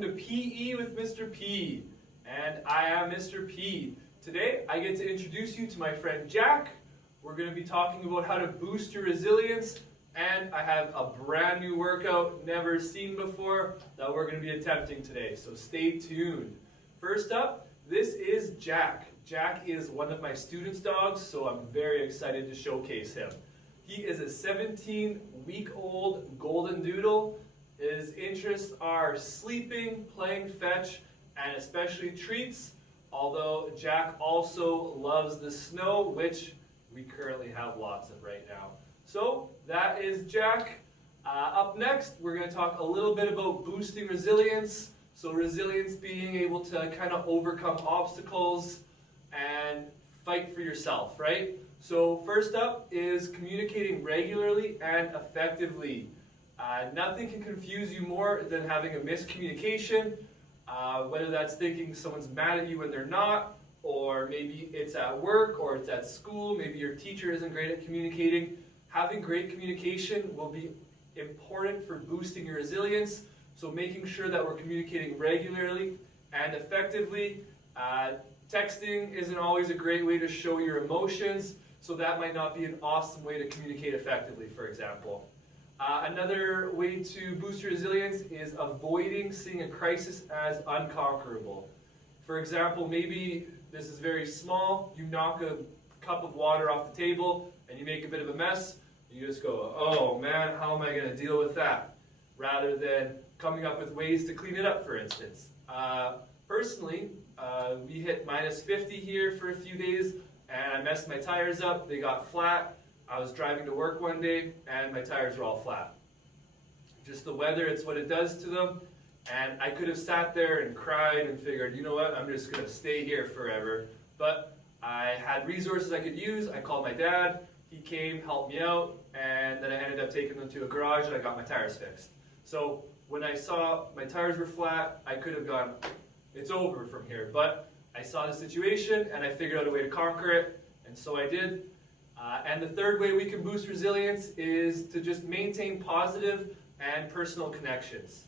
welcome to PE with Mr. P. And I am Mr. P. Today, I get to introduce you to my friend Jack. We're going to be talking about how to boost your resilience, and I have a brand new workout never seen before that we're going to be attempting today, so stay tuned. First up, this is Jack. Jack is one of my students' dogs, so I'm very excited to showcase him. He is a 17-week-old golden doodle. His interests are sleeping, playing fetch, and especially treats, although Jack also loves the snow, which we currently have lots of right now. So that is Jack. Up next, we're going to talk a little bit about boosting resilience. So resilience being able to kind of overcome obstacles and fight for yourself, right? So first up is communicating regularly and effectively. Nothing can confuse you more than having a miscommunication, whether that's thinking someone's mad at you when they're not, or maybe it's at work or it's at school, maybe your teacher isn't great at communicating. Having great communication will be important for boosting your resilience, so making sure that we're communicating regularly and effectively. Texting isn't always a great way to show your emotions, so that might not be an awesome way to communicate effectively, for example. Another way to boost your resilience is avoiding seeing a crisis as unconquerable. For example, maybe this is very small, you knock a cup of water off the table and you make a bit of a mess, you just go, oh man, how am I going to deal with that? Rather than coming up with ways to clean it up, for instance. Personally, we hit minus 50 here for a few days and I messed my tires up, they got flat. I was driving to work one day and my tires were all flat. Just the weather, it's what it does to them. And I could have sat there and cried and figured, you know what, I'm just going to stay here forever. But I had resources I could use. I called my dad, he came, helped me out, and then I ended up taking them to a garage and I got my tires fixed. So when I saw my tires were flat, I could have gone, it's over from here. But I saw the situation and I figured out a way to conquer it, and so I did. And the third way we can boost resilience is to just maintain positive and personal connections.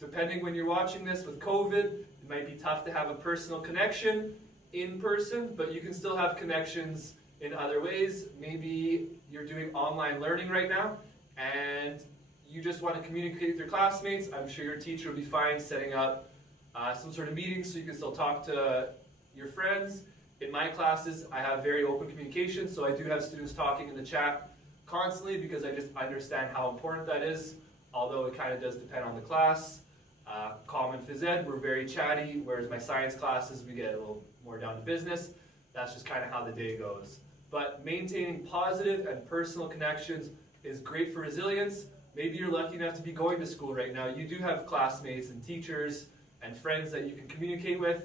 Depending when you're watching this with COVID, it might be tough to have a personal connection in person, but you can still have connections in other ways. Maybe you're doing online learning right now and you just want to communicate with your classmates. I'm sure your teacher will be fine setting up some sort of meeting so you can still talk to your friends. In my classes, I have very open communication, so I do have students talking in the chat constantly because I just understand how important that is, although it kind of does depend on the class. Common Phys Ed, we're very chatty, whereas my science classes, we get a little more down to business. That's just kind of how the day goes. But maintaining positive and personal connections is great for resilience. Maybe you're lucky enough to be going to school right now. You do have classmates and teachers and friends that you can communicate with.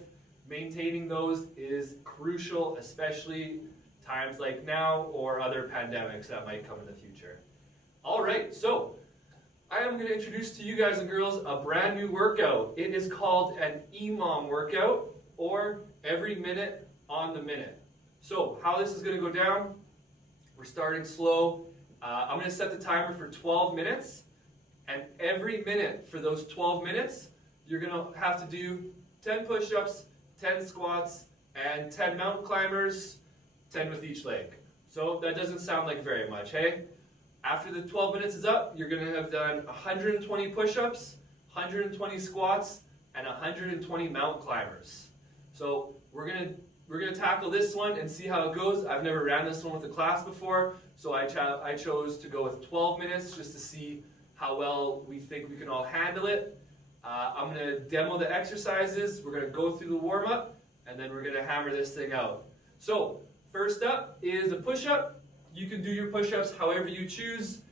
Maintaining those is crucial, especially times like now or other pandemics that might come in the future. All right, so I am going to introduce to you guys and girls a brand new workout. It is called an EMOM workout, or every minute on the minute. So how this is going to go down, we're starting slow. I'm going to set the timer for 12 minutes, and every minute for those 12 minutes, you're going to have to do 10 push-ups, 10 squats, and 10 mountain climbers, 10 with each leg. So that doesn't sound like very much, hey? After the 12 minutes is up, you're going to have done 120 push-ups, 120 squats, and 120 mountain climbers. So we're going to tackle this one and see how it goes. I've never ran this one with a class before, so I chose to go with 12 minutes just to see how well we think we can all handle it. I'm going to demo the exercises, we're going to go through the warm-up, and then we're going to hammer this thing out. So, first up is a push-up. You can do your push-ups however you choose.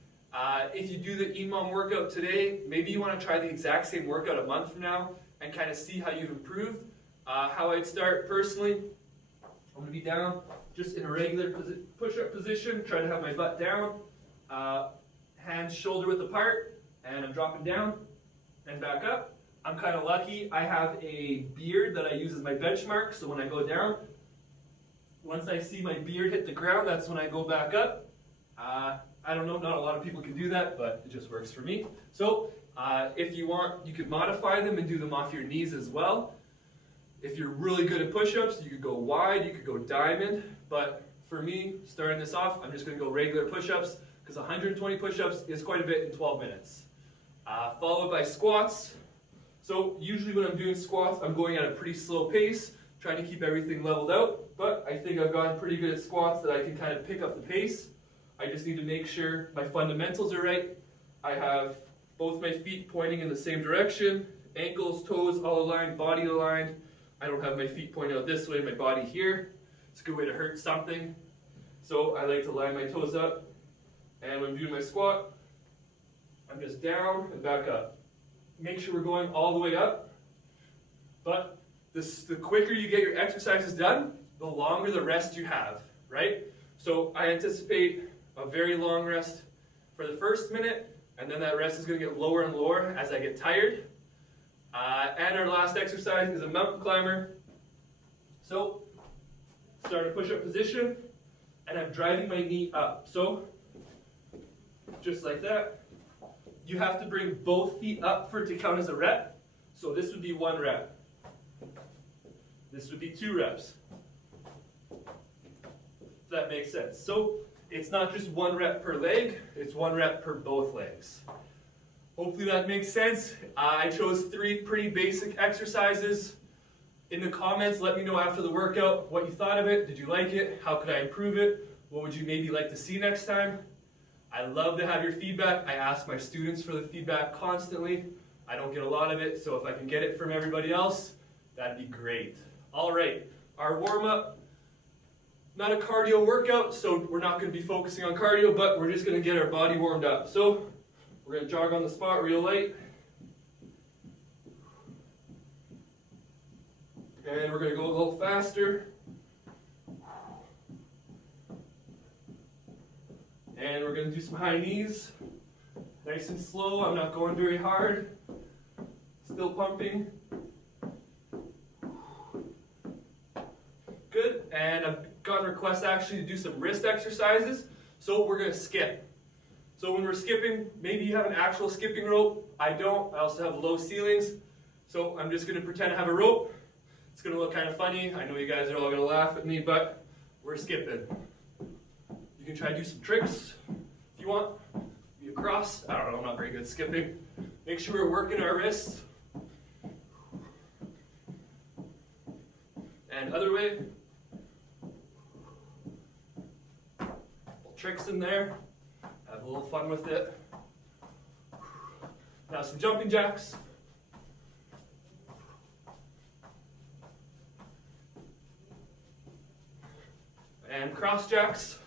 If you do the EMOM workout today, maybe you want to try the exact same workout a month from now and kind of see how you've improved. How I'd start personally, I'm going to be down just in a regular push-up position, try to have my butt down, hands shoulder-width apart, and I'm dropping down and back up. I'm kind of lucky. I have a beard that I use as my benchmark, so when I go down, once I see my beard hit the ground, that's when I go back up. I don't know, not a lot of people can do that, but it just works for me. So If you want, you could modify them and do them off your knees as well. If you're really good at push-ups, you could go wide, you could go diamond, but for me, starting this off, I'm just going to go regular push-ups because 120 push-ups is quite a bit in 12 minutes. Followed by squats. So usually when I'm doing squats, I'm going at a pretty slow pace, trying to keep everything leveled out, but I think I've gotten pretty good at squats that I can kind of pick up the pace. I just need to make sure my fundamentals are right. I have both my feet pointing in the same direction, ankles, toes all aligned, body aligned. I don't have my feet pointing out this way, my body here. It's a good way to hurt something. So I like to line my toes up, and when I'm doing my squat, I'm just down and back up. Make sure we're going all the way up, but the quicker you get your exercises done, the longer the rest you have, right? So I anticipate a very long rest for the first minute, and then that rest is going to get lower and lower as I get tired. And our last exercise is a mountain climber. So start a push-up position, and I'm driving my knee up. So just like that. You have to bring both feet up for it to count as a rep. So this would be 1 rep. This would be 2 reps. If that makes sense. So it's not just 1 rep per leg, it's 1 rep per both legs. Hopefully that makes sense. I chose 3 pretty basic exercises. In the comments, let me know after the workout what you thought of it. Did you like it? How could I improve it? What would you maybe like to see next time? I love to have your feedback. I ask my students for the feedback constantly. I don't get a lot of it, so if I can get it from everybody else, that'd be great. All right, our warm-up, not a cardio workout, so we're not going to be focusing on cardio, but we're just going to get our body warmed up. So we're going to jog on the spot real light. And we're going to go a little faster. And we're going to do some high knees. Nice and slow. I'm not going very hard. Still pumping. Good. And I've gotten requests actually to do some wrist exercises. So we're going to skip. So when we're skipping, maybe you have an actual skipping rope. I don't. I also have low ceilings. So I'm just going to pretend I have a rope. It's going to look kind of funny. I know you guys are all going to laugh at me, but we're skipping. You can try to do some tricks if you want. Be across. I don't know, I'm not very good at skipping. Make sure we're working our wrists. And other way. Little tricks in there. Have a little fun with it. Now some jumping jacks. And cross jacks.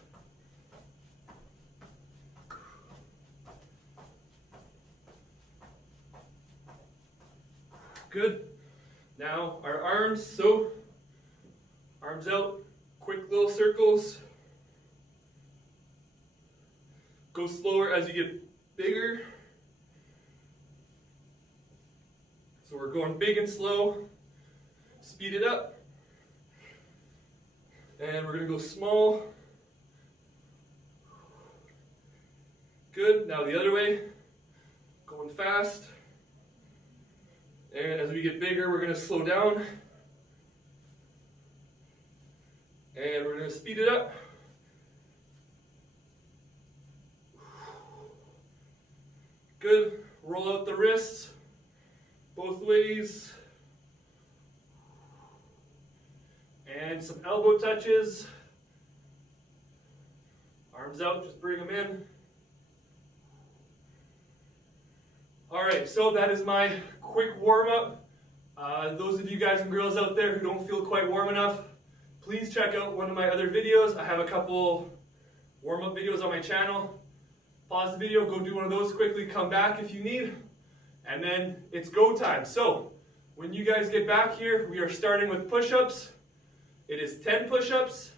Good. Now our arms, so arms out, quick little circles. Go slower as you get bigger. So we're going big and slow. Speed it up. And we're going to go small. Good. Now the other way. Going fast. And as we get bigger, we're going to slow down. And we're going to speed it up. Good. Roll out the wrists both ways. And some elbow touches. Arms out, just bring them in. All right, so that is my quick warm-up. Those of you guys and girls out there who don't feel quite warm enough, please check out one of my other videos. I have a couple warm-up videos on my channel. Pause the video, go do one of those quickly, come back if you need, and then it's go time. So when you guys get back here, we are starting with push-ups. It is 10 push-ups,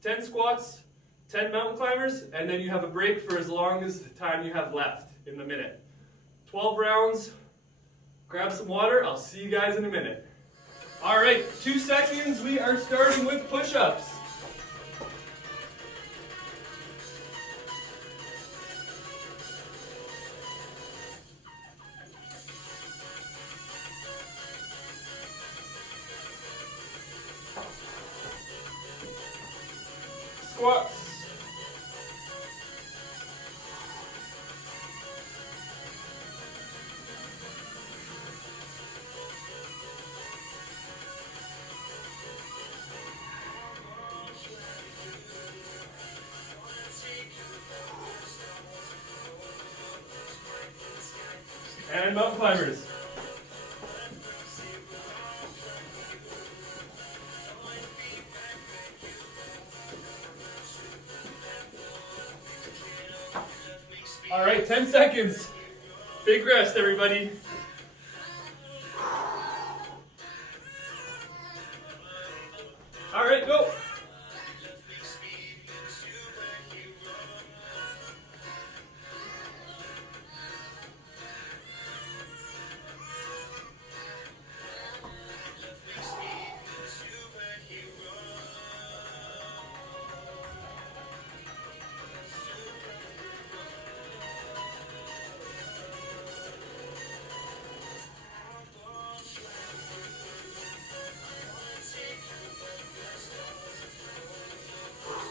10 squats, 10 mountain climbers, and then you have a break for as long as the time you have left in the minute. 12 rounds. Grab some water. I'll see you guys in a minute. All right, 2 seconds. We are starting with push-ups. squats. And mountain climbers. All right, 10 seconds. Big rest, everybody. All right, go.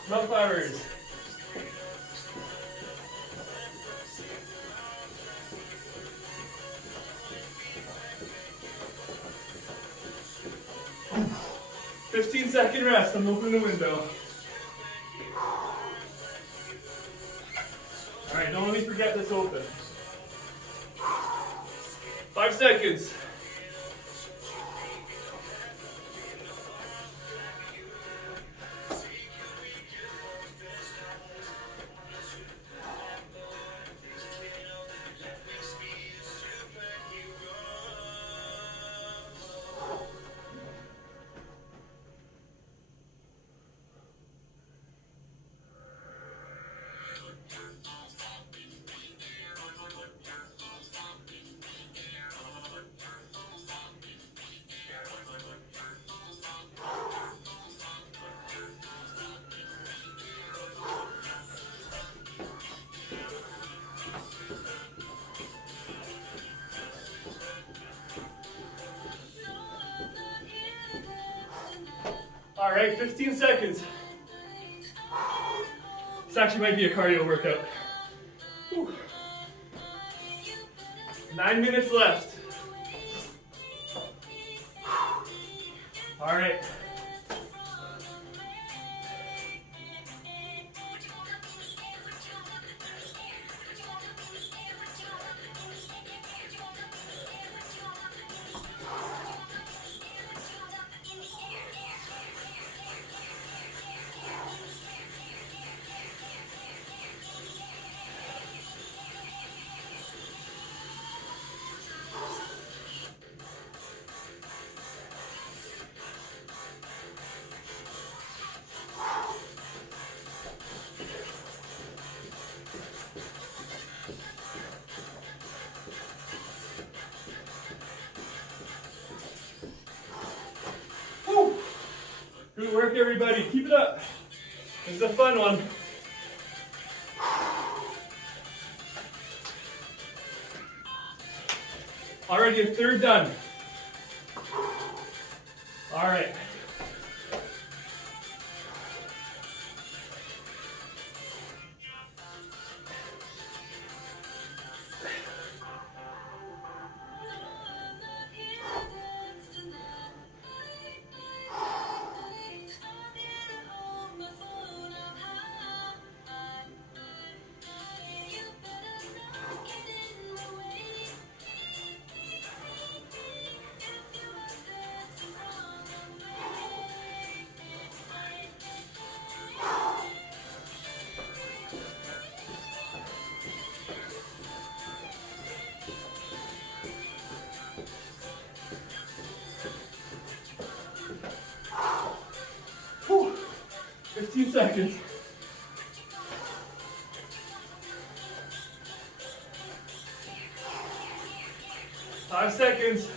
Mountain climbers. Second rest. I'm opening the window. All right, don't let me forget this open. 5 seconds. All right, 15 seconds. This actually might be a cardio workout. Whew. 9 minutes left. All right. Good work, everybody. Keep it up. This is a fun one. Already a third done. All right. Whew. 15 seconds. Five seconds.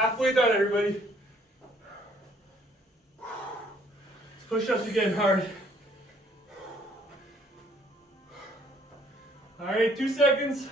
Halfway done, everybody. Push-ups again, hard. All right, 2 seconds.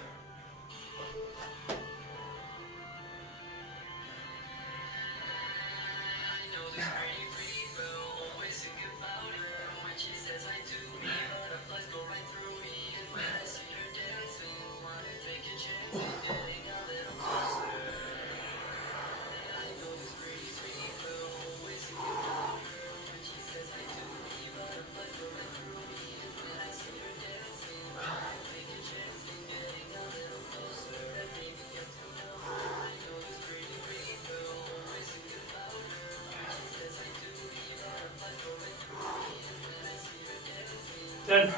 Ten.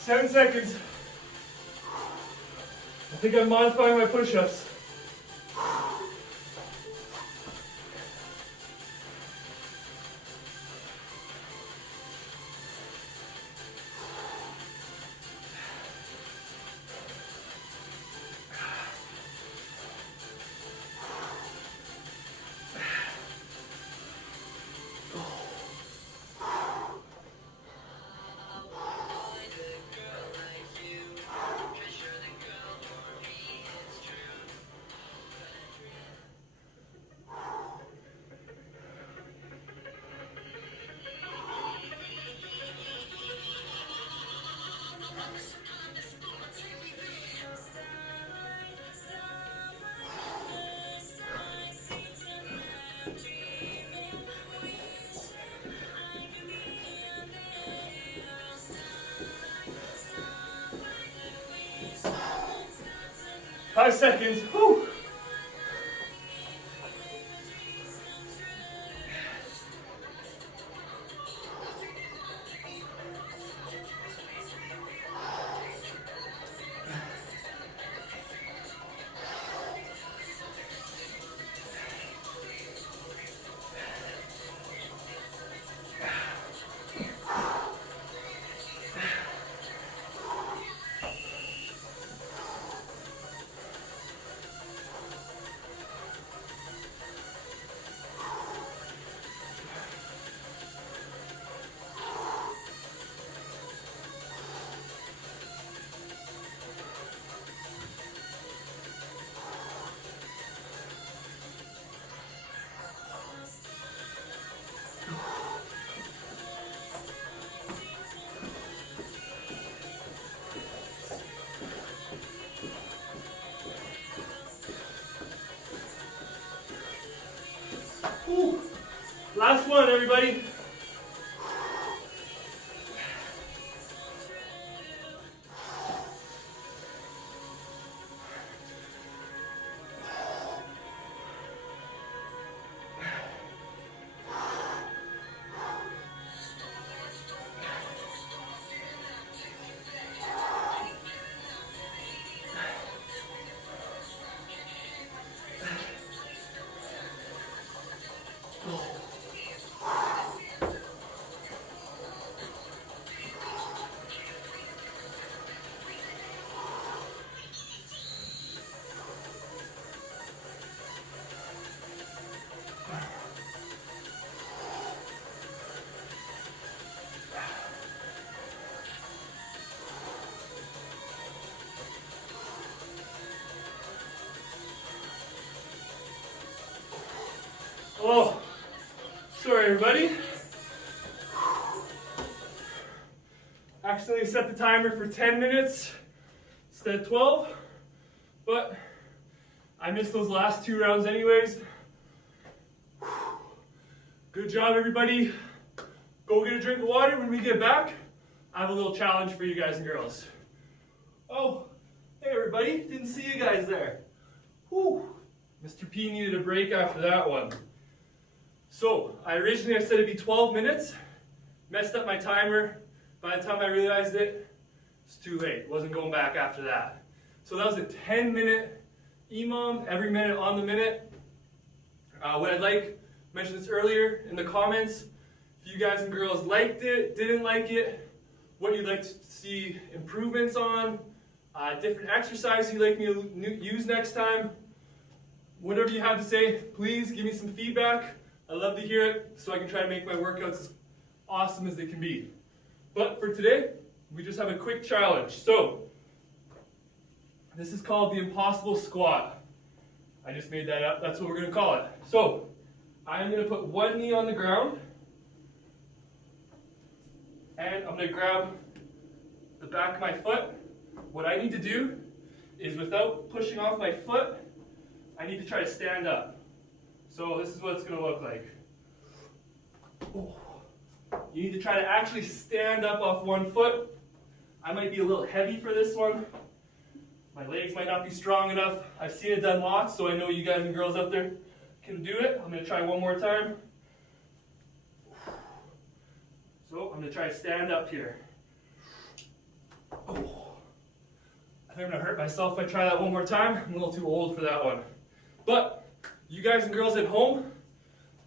Seven seconds. I think I'm modifying my push-ups. Five seconds. Whew. Whew. Last one, everybody. Oh, sorry everybody. Accidentally set the timer for 10 minutes instead of 12, but I missed those last 2 rounds anyways. Good job everybody. Go get a drink of water. When we get back, I have a little challenge for you guys and girls. Oh, hey everybody, didn't see you guys there. Whew. Mr. P needed a break after that one. So, I originally said it'd be 12 minutes, messed up my timer. By the time I realized it, it's too late. Wasn't going back after that. So that was a 10-minute EMOM, every minute on the minute. What I'd like mentioned this earlier in the comments. If you guys and girls liked it, didn't like it, what you'd like to see improvements on, different exercises you'd like me to use next time. Whatever you have to say, please give me some feedback. I love to hear it so I can try to make my workouts as awesome as they can be. But for today, we just have a quick challenge. So, this is called the impossible squat. I just made that up. That's what we're going to call it. So, I'm going to put one knee on the ground. And I'm going to grab the back of my foot. What I need to do is, without pushing off my foot, I need to try to stand up. So this is what it's going to look like. Oh. You need to try to actually stand up off one foot. I might be a little heavy for this one. My legs might not be strong enough. I've seen it done lots, so I know you guys and girls out there can do it. I'm going to try one more time. So I'm going to try to stand up here. Oh. I think I'm going to hurt myself if I try that one more time. I'm a little too old for that one. But you guys and girls at home,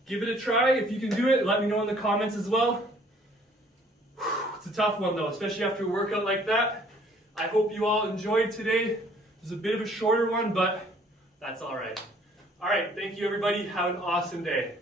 give it a try. If you can do it, let me know in the comments as well. It's a tough one though, especially after a workout like that. I hope you all enjoyed today. It was a bit of a shorter one, but that's all right. All right, thank you everybody. Have an awesome day.